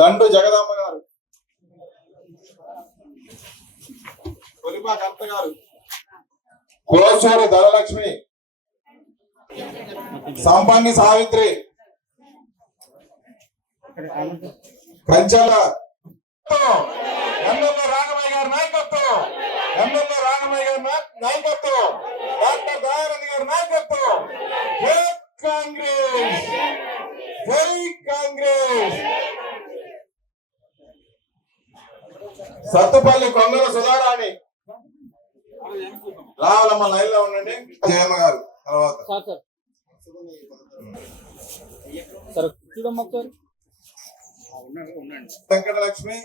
దండు జగదాంబ గారు. కొలిపా కంత గారు. కులసూరి ధనలక్ష్మి. సంపంగి సావిత్రి. కంచాల ఎమ్మెల్యే రాఘమయ్య గారి నాయకత్వం. ఎమ్మెల్యే రాఘమయ్య గారి నా- నాయకత్వం. డాక్టర్ దయానంద్ గారి నాయకత్వం. కాంగ్రెస్. జై కాంగ్రెస్! సత్తుపల్లి కొంగల సుధారాణి. రావాలమ్మ లైన్లో ఉండండి. జయమ్మ గారు తర్వాత. Sir sir. సార్ చూడమ్మా ఒకసారి. వెంకటలక్ష్మి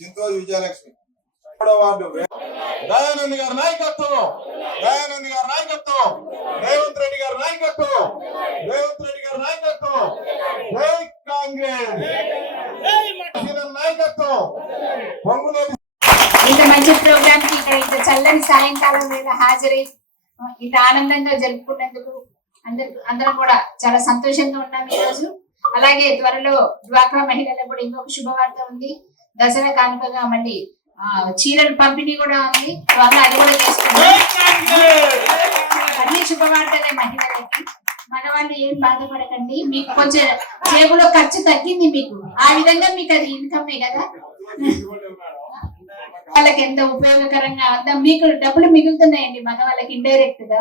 చింతోజు విజయలక్ష్మి. మూడో వార్డు. దయానంద్ గారి నాయకత్వం దయానంద్ గారి నాయకత్వం రేవంత్ రెడ్డి గారి నాయకత్వం రేవంత్ రెడ్డి గారి నాయకత్వం జై కాంగ్రెస్ కిరణ్ నాయకత్వం. ఇంత మంచి ప్రోగ్రామ్కి ఇక్కడ ఇంత చల్లని సాయంకాలం వేళ హాజరై ఇంత ఆనందంగా జరుపుకున్నందుకు అందరు అందరం కూడా చాలా సంతోషంగా ఉన్నాం ఈ రోజు అలాగే త్వరలో డ్వాక్రా మహిళలకు కూడా ఇంకొక శుభవార్త ఉంది. దసరా కానుకగా మళ్ళీ ఆ, చీరల పంపిణీ కూడా ఉంది. త్వరలో అది కూడా చేసుకుంటాం అన్ని శుభవార్తలే మహిళలకి. మగవాళ్ళు ఏం బాధపడకండి. మీకు కొంచెం జేబులో ఖర్చు తగ్గింది మీకు. ఆ విధంగా మీకు అది ఇన్కమే కదా? వాళ్ళకి ఎంత ఉపయోగకరంగా అంతా మీకు డబ్బులు మిగులుతున్నాయండి మగవాళ్ళకి ఇండైరెక్ట్గా.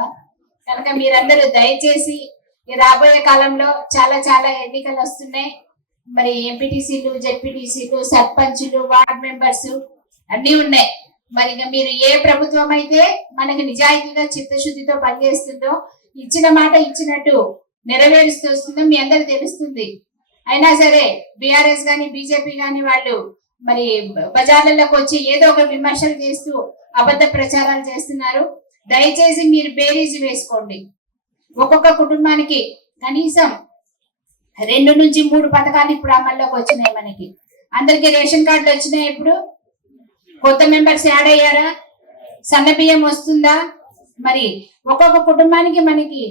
కనుక మీరందరూ దయచేసి రాబోయే కాలంలో చాలా చాలా ఎన్నికలు వస్తున్నాయి. మరి ఎంపీటీసీలు జెడ్పీటీసీలు సర్పంచులు వార్డ్ మెంబర్స్ అన్ని ఉన్నాయి. మరి ఇక మీరు ఏ ప్రభుత్వం అయితే మనకి నిజాయితీగా చిత్తశుద్ధితో పనిచేస్తుందో ఇచ్చిన మాట ఇచ్చినట్టు నెరవేరుస్తూ వస్తుందో మీ అందరికి తెలుస్తుంది. అయినా సరే బీఆర్ఎస్ కానీ బీజేపీ కానీ వాళ్ళు మరి బజార్లలోకి వచ్చి ఏదో ఒక విమర్శలు చేస్తూ అబద్ధ ప్రచారాలు చేస్తున్నారు. దయచేసి మీరు బేరీజ్ వేసుకోండి. ఒక్కొక్క కుటుంబానికి కనీసం రెండు నుంచి మూడు పథకాలు ఇప్పుడు అమల్లోకి వచ్చినాయి మనకి. అందరికి రేషన్ కార్డులు వచ్చినాయి ఇప్పుడు. కొత్త మెంబర్స్ యాడ్ అయ్యారా? సన్న బియ్యం వస్తుందా? మరి ఒక్కొక్క కుటుంబానికి మనకి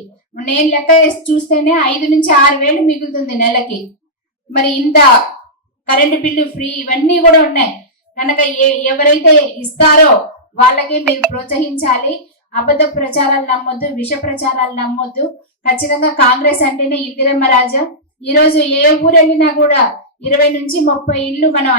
నేను లెక్క వేసి చూస్తేనే ఐదు నుంచి ఆరు వేలు మిగులుతుంది నెలకి. మరి ఇంత కరెంటు బిల్లు ఫ్రీ ఇవన్నీ కూడా ఉన్నాయి. కనుక ఏ ఎవరైతే ఇస్తారో వాళ్ళకి మీరు ప్రోత్సహించాలి. అబద్ధ ప్రచారాలు నమ్మొద్దు విష ప్రచారాలు నమ్మొద్దు. ఖచ్చితంగా కాంగ్రెస్ అంటేనే ఇందిరమ్మ రాజా. ఈ రోజు ఏ ఊరు వెళ్ళినా కూడా ఇరవై నుంచి ముప్పై ఇల్లు మనం